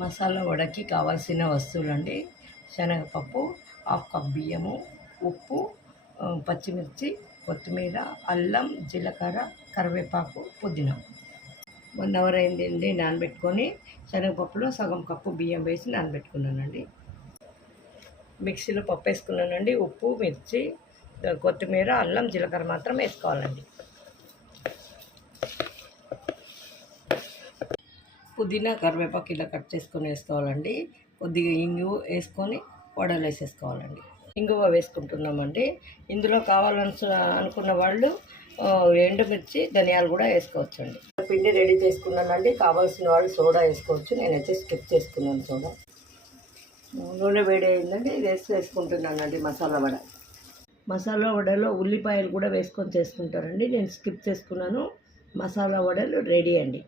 మసాలా వడకి కావాల్సిన వస్తువులండి: శనగపప్పు, half cup బియ్యము, ఉప్పు, పచ్చిమిర్చి, కొత్తిమీర, అల్లం, జీలకర్ర, కరివేపాకు, పుదీనా. 1 అవర్ అయిందండి నానబెట్టుకొని. శనగపప్పులో సగం కప్పు బియ్యం వేసి నానబెట్టుకున్నానండి. మిక్సీలో పప్పు వేసుకున్నానండి. ఉప్పు, మిర్చి, కొత్తిమీర, అల్లం, జీలకర్ర మాత్రం వేసుకోవాలండి. పుదీనా, కరివేపాకు ఇలా కట్ చేసుకొని వేసుకోవాలండి. కొద్దిగా ఇంగువ వేసుకొని వడలు వేసేసుకోవాలండి. ఇంగువ వేసుకుంటున్నామండి. ఇందులో అనుకున్న వాళ్ళు ఎండుమిర్చి, ధనియాలు కూడా వేసుకోవచ్చండి. పిండి రెడీ చేసుకున్నానండి. కావాల్సిన వాళ్ళు సోడా వేసుకోవచ్చు. నేనైతే స్కిప్ చేసుకున్నాను సోడా. నూనె వేడి అయిందండి. ఇది వేసుకుంటున్నానండి మసాలా వడలో ఉల్లిపాయలు కూడా వేసుకొని చేసుకుంటారండి. నేను స్కిప్ చేసుకున్నాను. మసాలా వడలు రెడీ అండి.